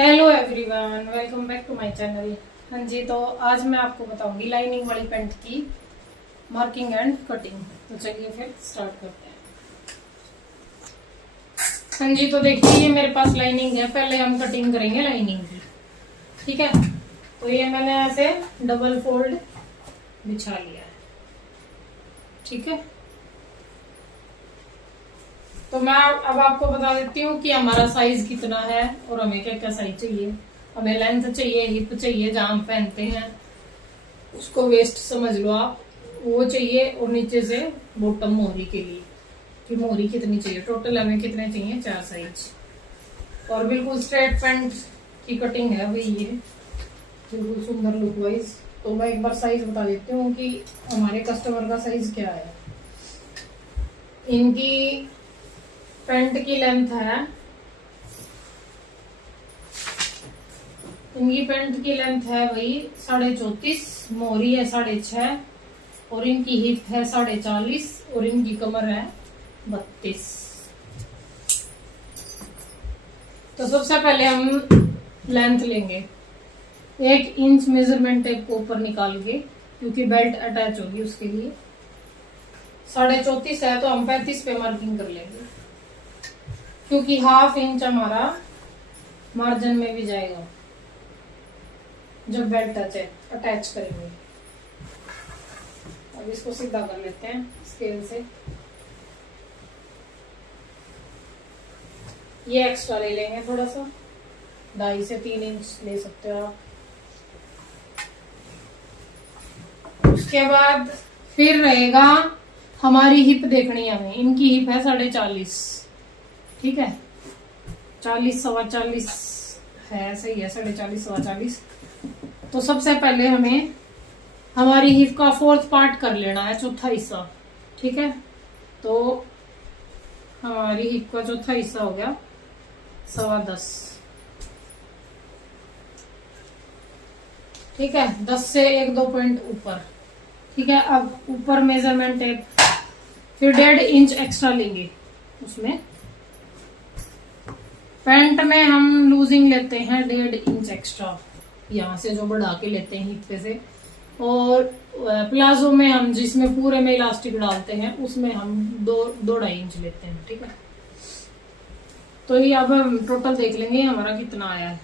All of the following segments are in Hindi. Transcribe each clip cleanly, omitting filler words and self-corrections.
Hello everyone, welcome back to my channel. हाँ जी, तो आज मैं आपको बताऊंगी लाइनिंग वाली पैंट की मार्किंग एंड कटिंग। तो चलिए फिर स्टार्ट करते हैं। हाँ जी, तो देखिए ये मेरे पास लाइनिंग है। पहले हम कटिंग करेंगे लाइनिंग की, ठीक है। तो ये मैंने ऐसे डबल फोल्ड बिछा लिया है, ठीक है। तो मैं अब आपको बता देती हूँ कि हमारा साइज कितना है और हमें क्या क्या साइज चाहिए। हमें लेंथ चाहिए, हिप चाहिए, जहां हम पहनते हैं उसको वेस्ट समझ लो आप, वो चाहिए। और नीचे से बॉटम मोहरी के लिए कि मोहरी कितनी चाहिए। टोटल हमें कितने चाहिए? 4 साइज। और बिल्कुल स्ट्रेट पैंट की कटिंग है वही ये, बिल्कुल सुंदर लुक वाइज। तो मैं एक बार साइज बता देती हूँ कि हमारे कस्टमर का साइज क्या है। इनकी पैंट की लेंथ है, इनकी पैंट की लेंथ है वही 34.5, मोहरी है 6.5 और इनकी हिप है 40.5 और इनकी कमर है 32। तो सबसे पहले हम लेंथ लेंगे। 1 इंच मेजरमेंट टेप को ऊपर निकाल के, क्योंकि बेल्ट अटैच होगी उसके लिए। 34.5 है तो हम 35 पे मार्किंग कर लेंगे, क्योंकि ½ इंच हमारा मार्जिन में भी जाएगा जब बेल्ट अटैच करेंगे। अब इसको सीधा कर लेते हैं स्केल से। ये एक्स्ट्रा ले लेंगे थोड़ा सा, 2.5 से 3 इंच ले सकते हो आप। उसके बाद फिर रहेगा हमारी हिप देखनी है हमें। इनकी हिप है 40.5, ठीक है। 40 सवा 40 है, सही है, 40.5 सवा 40। तो सबसे पहले हमें हमारी हिप का 4th पार्ट कर लेना है, चौथा हिस्सा, ठीक है। तो हमारी हिप का चौथा हिस्सा हो गया 10.15, ठीक है। 10 से 1-2 पॉइंट ऊपर, ठीक है। अब ऊपर मेजरमेंट टेप, फिर 1.5 इंच एक्स्ट्रा लेंगे उसमें। पैंट में हम लूजिंग लेते हैं 1.5 इंच एक्स्ट्रा, यहाँ से जो बढ़ा के लेते हैं हिप पे से। और प्लाजो में हम जिसमें पूरे में इलास्टिक डालते हैं उसमें हम 2-2.5 इंच लेते हैं, ठीक है। तो ये अब हम टोटल देख लेंगे हमारा कितना आया है।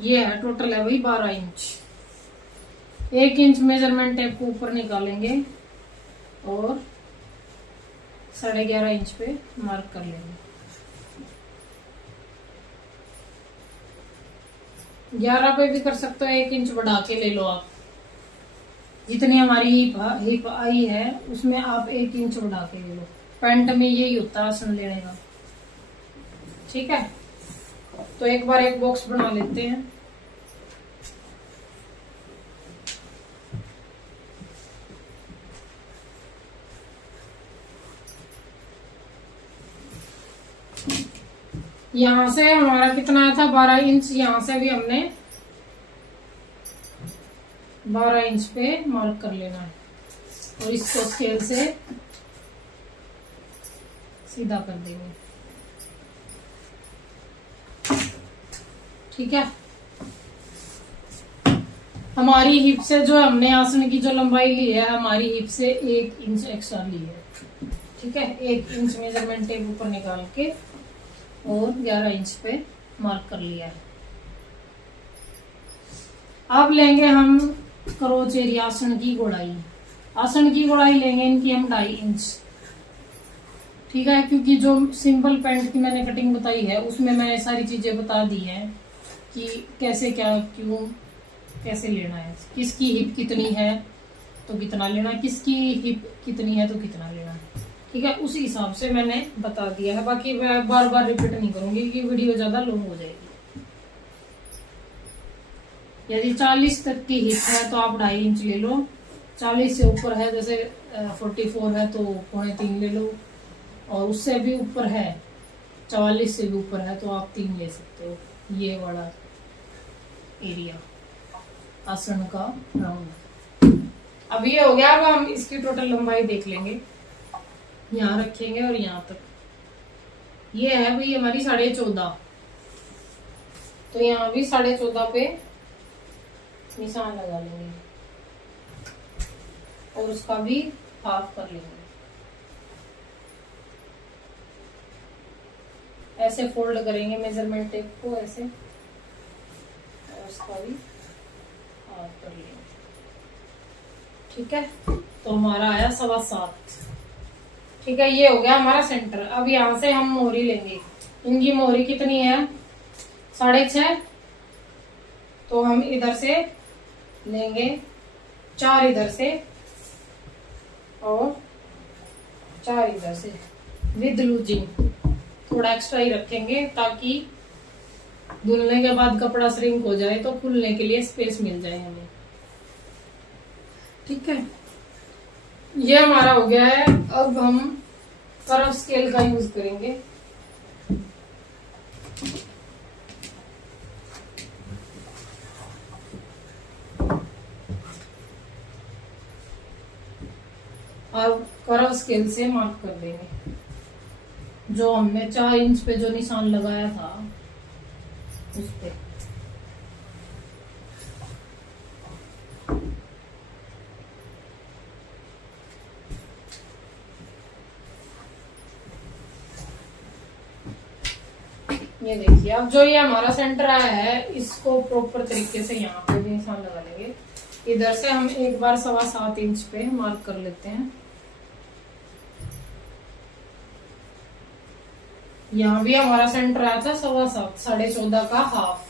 ये है टोटल है वही 12 इंच। 1 इंच मेजरमेंट टेप को ऊपर निकालेंगे और 11.5 इंच पे मार्क कर लेंगे। 11 पे भी कर सकते हो, 1 इंच बढ़ा के ले लो आप। जितनी हमारी हिप आई है उसमें आप 1 इंच बढ़ा के ले लो। पैंट में यही होता है आसन लेने का, ठीक है। तो एक बार एक बॉक्स बना लेते हैं। यहां से हमारा कितना आया था? 12 इंच। यहां से भी हमने 12 इंच पे मार्क कर लेना है और इसको स्केल से सीधा कर देंगे, ठीक है। हमारी हिप से जो हमने आसन की जो लंबाई ली है, हमारी हिप से 1 इंच एक्स्ट्रा ली है, ठीक है। 1 इंच मेजरमेंट टेप ऊपर निकाल के और 11 इंच पे मार्क कर लिया है। अब लेंगे हम क्रोच एरिया, आसन की गोलाई। आसन की गोलाई लेंगे इनकी हम 2.5 इंच, ठीक है। क्योंकि जो सिंपल पैंट की मैंने कटिंग बताई है उसमें मैंने सारी चीजें बता दी हैं कि कैसे क्या क्यों कैसे लेना है। किसकी हिप कितनी है तो कितना लेना, किसकी हिप कितनी है तो कितना लेना है, ठीक है। उसी हिसाब से मैंने बता दिया है। बाकी मैं बार बार रिपीट नहीं करूंगी क्योंकि वीडियो ज्यादा लॉन्ग हो जाएगी। यदि 40 तक की हिप है तो आप 2.5 इंच ले लो। 40 से ऊपर है, जैसे 44 है तो 3.25 ले लो। और उससे भी ऊपर है, 44 से भी ऊपर है तो आप 3 ले सकते हो। ये वाला एरिया आसन का राउंड। अब ये हो गया। अब हम इसकी टोटल लंबाई देख लेंगे। यहाँ रखेंगे और यहाँ तक ये है भाई हमारी 14.5, तो यहाँ भी 14.5 पे निशान लगा लेंगे और उसका भी हाफ कर लेंगे। ऐसे फोल्ड करेंगे मेजरमेंट टेप को ऐसे, और उसका भी हाफ कर लेंगे। ठीक है, तो हमारा आया 7.25। ठीक है, ये हो गया हमारा सेंटर। अब यहाँ से हम मोहरी लेंगे। इनकी मोहरी कितनी है? 6.5। तो हम इधर से लेंगे 4 इधर से और 4 इधर से विद लूजिंग। थोड़ा एक्स्ट्रा ही रखेंगे ताकि धुलने के बाद कपड़ा श्रिंक हो जाए तो खुलने के लिए स्पेस मिल जाए हमें। ठीक है, ये हमारा हो गया है। अब हम कर्व स्केल का यूज करेंगे। और कर्व स्केल से मार्क कर देंगे जो हमने 4 इंच पे जो निशान लगाया था उस पे। ये देखिए, अब जो ये हमारा सेंटर आया है इसको प्रॉपर तरीके से यहाँ पे भी निशान लगा लेंगे। इधर से हम एक बार 7.25 इंच पे मार्क कर लेते हैं। यहाँ भी हमारा सेंटर आया था 7.25, 14.5 का हाफ।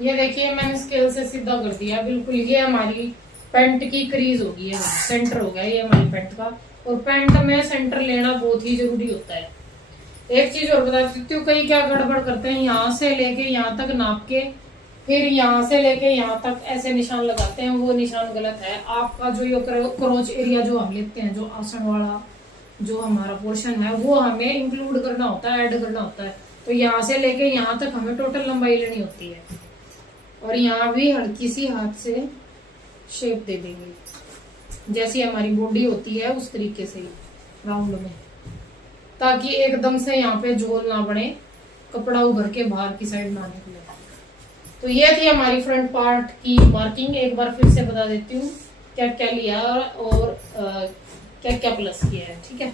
ये देखिए मैंने स्केल से सीधा कर दिया बिल्कुल। ये हमारी पैंट की क्रीज होगी, है सेंटर हो गया ये हमारी पैंट का। और पैंट में सेंटर लेना बहुत ही जरूरी होता है। एक चीज और बता सकती हूँ, कई क्या गड़बड़ करते हैं, यहाँ से लेके यहाँ तक नाप के फिर यहाँ से लेके यहाँ तक ऐसे निशान लगाते हैं, वो निशान गलत है। आपका जो ये क्रोच एरिया जो हम लेते हैं, जो आसन वाला जो हमारा पोर्शन है वो हमें इंक्लूड करना होता है, ऐड करना होता है। तो यहाँ से लेके यहाँ तक हमें टोटल लंबाई लेनी होती है। और यहाँ भी हल्की सी हाथ से शेप दे देंगे जैसी हमारी बॉडी होती है उस तरीके से राउंड में, ताकि एकदम से यहाँ पे झोल ना बने, कपड़ा उभर के बाहर की साइड ना निकले। तो ये थी हमारी फ्रंट पार्ट की मार्किंग। एक बार फिर से बता देती हूँ क्या क्या लिया और क्या क्या प्लस किया है। ठीक है,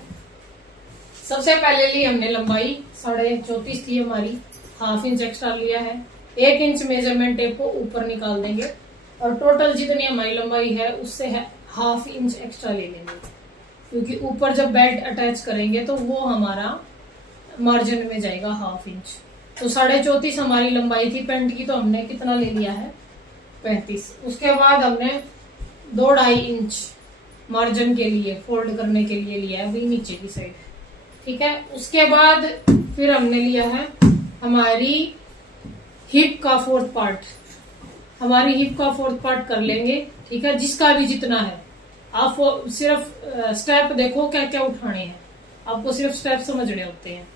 सबसे पहले ली हमने लंबाई 34.5 थी हमारी, हाफ इंच एक्स्ट्रा लिया है। 1 इंच मेजरमेंट टेप को ऊपर निकाल देंगे और टोटल जितनी हमारी लंबाई है उससे हाफ इंच एक्स्ट्रा ले लेंगे, क्योंकि ऊपर जब बेल्ट अटैच करेंगे तो वो हमारा मार्जिन में जाएगा हाफ इंच। तो 34.5 हमारी लंबाई थी पैंट की, तो हमने कितना ले लिया है 35। उसके बाद हमने 2.5 इंच मार्जिन के लिए फोल्ड करने के लिए लिया है अभी नीचे की साइड। ठीक है, उसके बाद फिर हमने लिया है हमारी हिप का 4th पार्ट। हमारी हिप का 4th पार्ट कर लेंगे। ठीक है, जिसका भी जितना है। आप सिर्फ स्टेप देखो क्या क्या उठाने हैं, आपको सिर्फ स्टेप समझने होते हैं,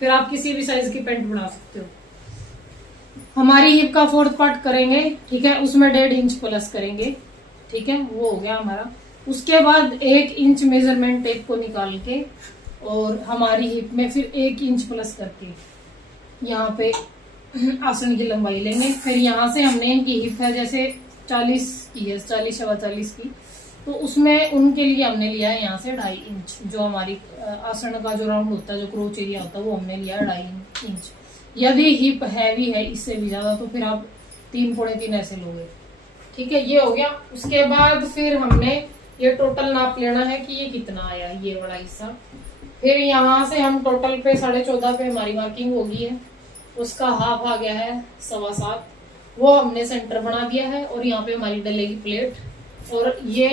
फिर आप किसी भी साइज की पैंट बना सकते हो। हमारी हिप का 4th पार्ट करेंगे। ठीक है, उसमें 1.5 इंच प्लस करेंगे। ठीक है, वो हो गया हमारा। उसके बाद 1 इंच मेजरमेंट टेप को निकाल के और हमारी हिप में फिर 1 इंच प्लस करके यहाँ पे आसन की लंबाई लेंगे। फिर यहाँ से हमने इनकी हिप है जैसे 40 की है, 40 सवा 40 की, तो उसमें उनके लिए हमने लिया है यहाँ से 2.5 इंच। जो हमारी आसन का जो राउंड होता है, जो क्रोच एरिया होता है, वो हमने लिया 2.5 इंच। यदि हिप हैवी है इससे भी ज्यादा तो फिर आप 3 पौने 3 ऐसे लोगे। ठीक है, ये हो गया। उसके बाद फिर हमने ये टोटल नाप लेना है कि ये कितना आया, ये वाला हिस्सा। फिर यहाँ से हम टोटल पे 14.5 पे हमारी मार्किंग होगी है, उसका हाफ आ गया है 7.25, वो हमने सेंटर बना दिया है। और यहाँ पे हमारी डलेगी प्लेट, और ये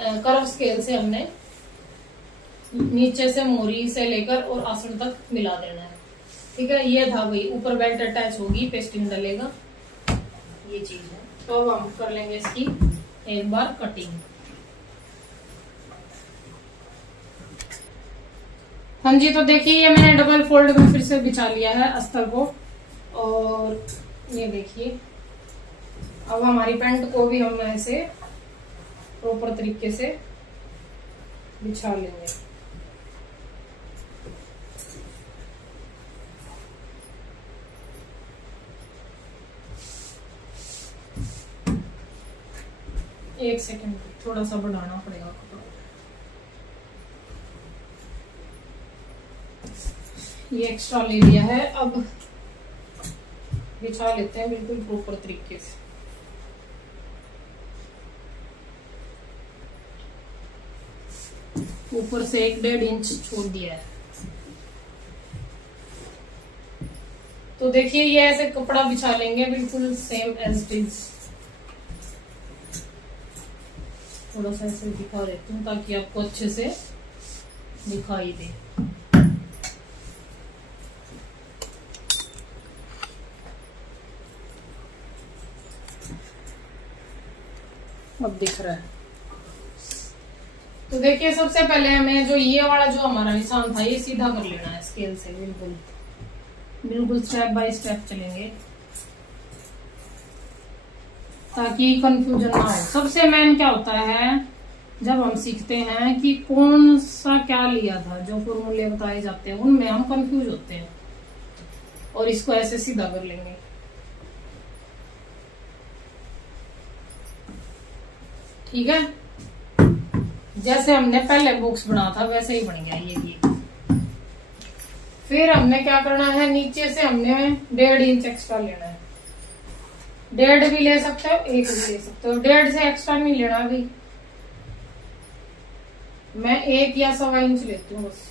कर्व स्केल से हमने नीचे से मोरी से लेकर और आसन तक मिला देना है। ठीक है, ये था भाई, ऊपर बेल्ट अटैच होगी, पेस्टिंग डलेगा, ये चीज है। तो अब हम कर लेंगे इसकी एक बार कटिंग। हाँ जी, तो देखिए ये मैंने डबल फोल्ड में फिर से बिछा लिया है अस्तर को। और ये देखिए अब हमारी पैंट को भी हम ऐसे प्रॉपर तरीके से बिछा लेंगे। एक सेकंड, थोड़ा सा बढ़ाना पड़ेगा कपड़ा। ये एक्स्ट्रा ले लिया है, अब बिछा लेते हैं बिल्कुल प्रॉपर तरीके से। ऊपर से 1-1.5 इंच छोड़ दिया है। तो देखिए ये ऐसे कपड़ा बिछा लेंगे बिल्कुल सेम एज इट इज। थोड़ा सा ऐसे दिखा देती हूँ ताकि आपको अच्छे से दिखाई दे। अब दिख रहा है। तो देखिए सबसे पहले हमें जो ये वाला जो हमारा निशान था ये सीधा कर लेना है स्केल से। बिल्कुल बिल्कुल स्टेप बाय स्टेप चलेंगे ताकि कंफ्यूजन ना हो। सबसे मेन क्या होता है जब हम सीखते हैं कि कौन सा क्या लिया था, जो फॉर्मूले बताए जाते हैं उनमें हम कंफ्यूज होते हैं। और इसको ऐसे सीधा कर लेंगे। ठीक है, जैसे हमने पहले बॉक्स बना था वैसे ही बन गया ये भी। फिर हमने क्या करना है, नीचे से हमने 1.5 इंच एक्स्ट्रा लेना है। 1.5 भी ले सकते हो, 1 भी ले सकते हो। 1.5 से एक्स्ट्रा नहीं लेना अभी, मैं 1 या 1.25 इंच लेती हूँ बस।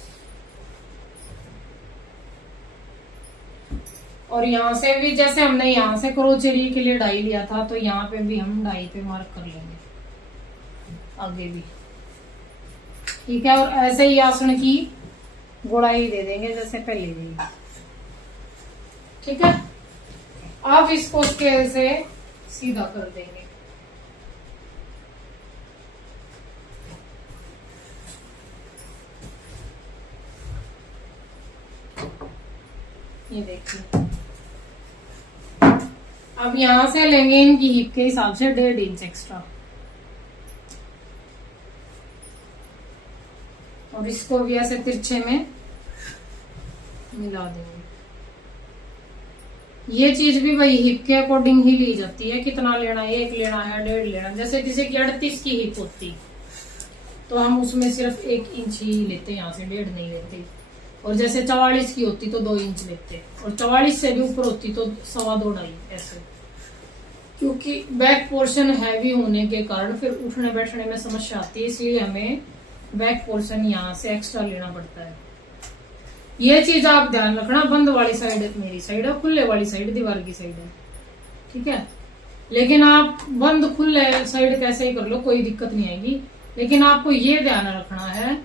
और यहाँ से भी जैसे हमने यहाँ से क्रोचेरी के लिए 2.5 लिया था, तो यहाँ पे भी हम 2.5 पे मार्क कर लेंगे आगे भी। ठीक है, और ऐसे ही आसन की गोलाई दे देंगे जैसे पहले भी। ठीक है, अब इसको स्केल से सीधा कर देंगे। ये देखिए अब यहां से लेंगे इनकी हिप के हिसाब से 1.5 इंच एक्स्ट्रा। और इसको भी ऐसे तिरछे में मिला देंगे। ये चीज भी वही हिप के अकॉर्डिंग ही ली जाती है। कितना लेना है, 1 लेना है, 1.5 लेना। जैसे किसी की 38 की हिप होती तो हम उसमें सिर्फ 1 इंच ही लेते, यहाँ से 1.5 नहीं लेते। और जैसे 44 की होती तो 2 इंच लेते। और 44 से भी ऊपर होती तो 2.25 ऐसे। क्योंकि बैक पोर्शन हैवी होने के कारण फिर उठने बैठने में समस्या आती है, इसलिए हमें बैक पोर्शन यहाँ से एक्स्ट्रा लेना पड़ता है। ये चीज आप ध्यान रखना, बंद वाली साइड मेरी साइड है, खुले वाली साइड दीवार की साइड है। ठीक है, लेकिन आप बंद खुले साइड कैसे ही कर लो, कोई दिक्कत नहीं आएगी। लेकिन आपको ये ध्यान रखना है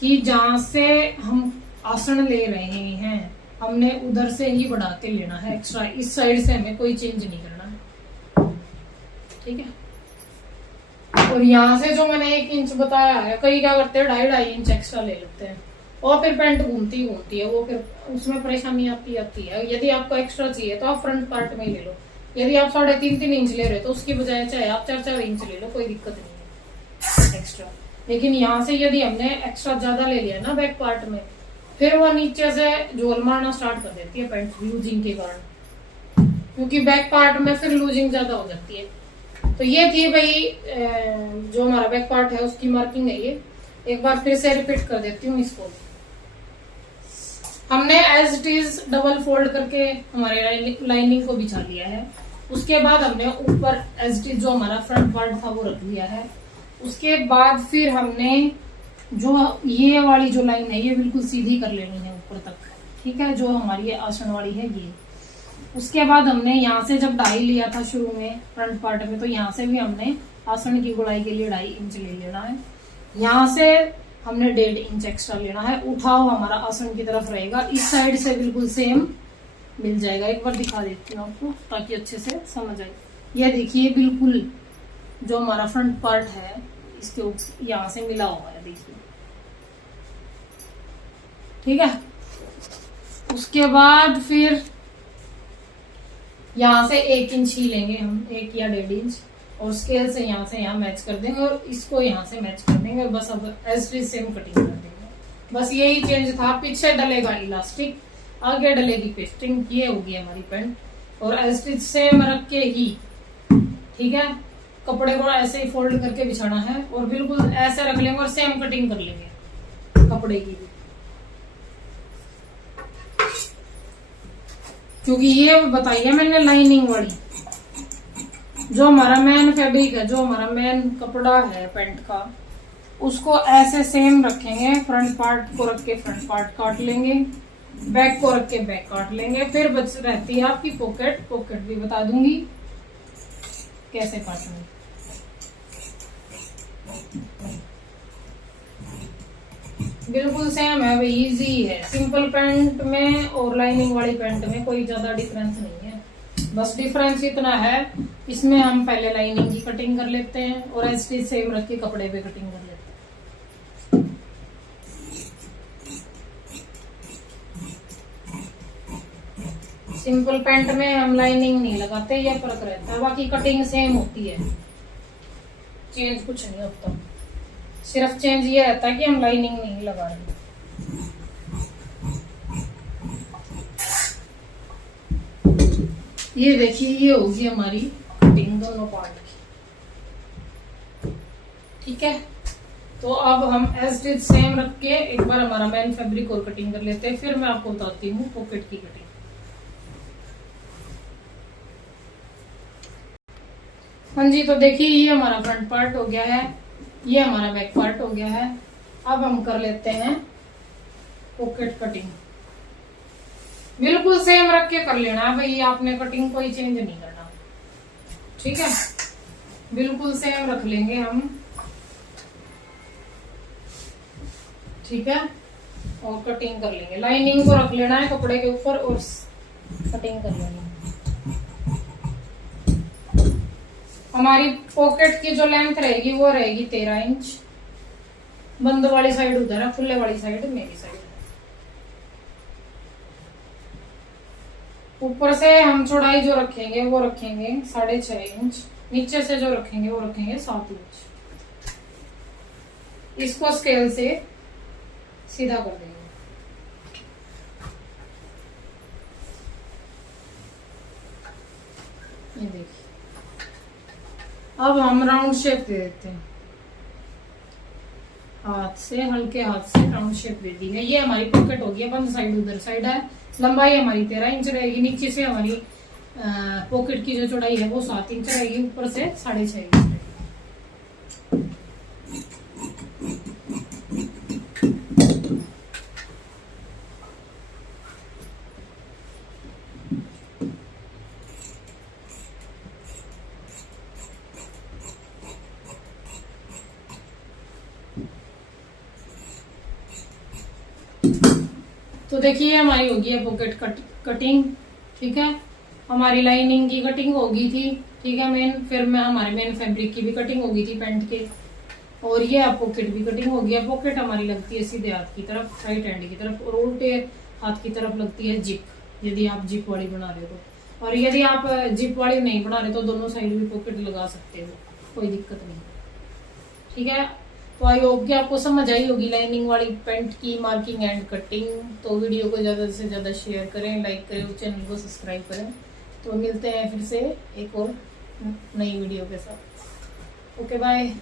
कि जहां से हम आसन ले रहे हैं हमने उधर से ही बढ़ा के लेना है एक्स्ट्रा। इस साइड से हमें कोई चेंज नहीं करना है। ठीक है, और यहाँ से जो मैंने 1 इंच बताया है, कई क्या करते हैं 2.5 इंच एक्स्ट्रा ले लेते हैं और फिर पैंट घूमती है, वो फिर उसमें परेशानी आती है। यदि आपको एक्स्ट्रा चाहिए तो आप फ्रंट पार्ट में ही ले लो। यदि आप 3.5 इंच ले रहे हो तो उसकी बजाय चाहे आप 4 इंच ले लो, कोई दिक्कत नहीं है एक्स्ट्रा। लेकिन यहाँ से यदि हमने एक्स्ट्रा ज्यादा ले लिया ना बैक पार्ट में, फिर वो नीचे से झोल मारना स्टार्ट कर देती है पैंट लूजिंग के कारण, क्योंकि बैक पार्ट में फिर लूजिंग ज्यादा हो जाती है। तो ये थी भाई जो हमारा बैक पार्ट है उसकी मार्किंग है ये। एक बार फिर से रिपीट कर देती हूँ इसको। हमने as it is double fold करके हमारे लाइनिंग को बिछा लिया है। उसके बाद हमने ऊपर एज इट इज जो हमारा फ्रंट पार्ट था वो रख दिया है। उसके बाद फिर हमने जो ये वाली जो लाइन है ये बिल्कुल सीधी कर लेनी है ऊपर तक। ठीक है, जो हमारी आसन वाली है ये। उसके बाद हमने यहाँ से जब 2.5 लिया था शुरू में फ्रंट पार्ट में, तो यहाँ से भी हमने आसन की गोलाई के लिए 2.5 इंच ले लेना है। यहाँ से हमने 1.5 इंच एक्स्ट्रा लेना है। उठाव हमारा आसन की तरफ रहेगा, इस साइड से बिल्कुल सेम मिल जाएगा। एक बार दिखा देती हूँ आपको ताकि अच्छे से समझ आए। ये देखिए बिल्कुल जो हमारा फ्रंट पार्ट है इसके यहाँ से मिला हुआ है, देखिए। ठीक है। उसके बाद फिर यहाँ से 1 इंच ही लेंगे हम, 1 या 1.5 इंच, और स्केल से यहाँ मैच कर देंगे और इसको यहाँ से मैच कर देंगे। और बस अब as it is same cutting कर देंगे। बस यही चेंज था, पीछे डलेगा इलास्टिक, आगे डलेगी पेस्टिंग। ये होगी हमारी पैंट। और एज इट इज सेम रख के ही, ठीक है, कपड़े को ऐसे ही फोल्ड करके बिछाना है और बिल्कुल ऐसे रख लेंगे और सेम कटिंग कर लेंगे कपड़े की भी। क्योंकि ये बताइए मैंने लाइनिंग वाली, जो हमारा मेन फैब्रिक है, जो हमारा मेन कपड़ा है पैंट का, उसको ऐसे सेम रखेंगे। फ्रंट पार्ट को रख के फ्रंट पार्ट काट लेंगे, बैक को रख के बैक काट लेंगे। फिर बच रहती है आपकी पॉकेट। पॉकेट भी बता दूंगी कैसे काटूंगी। बिल्कुल सेम है भाई, इजी है। सिंपल पैंट में और लाइनिंग वाली पैंट में कोई ज्यादा डिफरेंस नहीं है। बस डिफरेंस इतना है, इसमें हम पहले लाइनिंग की कटिंग कर लेते हैं और एज इट इज सेम रख के कपड़े पे कटिंग कर लेते हैं। सिंपल पैंट में हम लाइनिंग नहीं लगाते, ये फर्क रहता है। बाकी कटिंग सेम होती है, चेंज कुछ नहीं होता। सिर्फ चेंज ये रहता है कि हम लाइनिंग नहीं लगा रहे। ये देखिए, ये होगी हमारी कटिंग दोनों पार्ट की। ठीक है, तो अब हम एज इट इज सेम रख के एक बार हमारा मेन फैब्रिक और कटिंग कर लेते हैं। फिर मैं आपको बताती हूँ पॉकेट की कटिंग। हाँ जी, तो देखिए ये हमारा फ्रंट पार्ट हो गया है, ये हमारा बैक पार्ट हो गया है। अब हम कर लेते हैं पॉकेट कटिंग। बिल्कुल सेम रख के कर लेना है भाई, आपने कटिंग कोई चेंज नहीं करना। ठीक है, बिल्कुल सेम रख लेंगे हम। ठीक है, और कटिंग कर लेंगे। लाइनिंग को रख लेना है कपड़े के ऊपर और कटिंग कर लेनी है। हमारी पॉकेट की जो लेंथ रहेगी वो रहेगी 13 इंच। बंद वाली साइड उधर है, खुले वाली साइड मेरी साइड। ऊपर से हम चौड़ाई जो रखेंगे वो रखेंगे 6.5 इंच। नीचे से जो रखेंगे वो रखेंगे 7 इंच। इसको स्केल से सीधा कर देंगे। ये देखिए, अब हम राउंड शेप दे देते हैं। हाथ से, हल्के हाथ से राउंड शेप दे दी है। ये हमारी पॉकेट होगी, बंद साइड उधर साइड है। लंबाई हमारी 13 इंच रहेगी। नीचे से हमारी पॉकेट की जो चौड़ाई है वो 7 इंच रहेगी। ऊपर से 6.5 इंच रहेगी। तो देखिए हमारी होगी है पॉकेट कटिंग। ठीक है, हमारी लाइनिंग की कटिंग होगी थी। ठीक है, फिर हमारे मेन फैब्रिक की भी कटिंग होगी थी पैंट के। और ये आप पॉकेट भी कटिंग हो गया। पॉकेट हमारी लगती है सीधे हाथ की तरफ, राइट हैंड की तरफ, और उल्टे हाथ की तरफ लगती है जिप, यदि आप जिप वाली बना रहे हो तो। और यदि आप जिप वाली नहीं बना रहे तो दोनों साइड भी पॉकेट लगा सकते हो, कोई दिक्कत नहीं। ठीक है, तो आई होप कि आपको समझ आई होगी लाइनिंग वाली पैंट की मार्किंग एंड कटिंग। तो वीडियो को ज्यादा से ज्यादा शेयर करें, लाइक करें, चैनल को सब्सक्राइब करें। तो मिलते हैं फिर से एक और नई वीडियो के साथ। Okay, bye.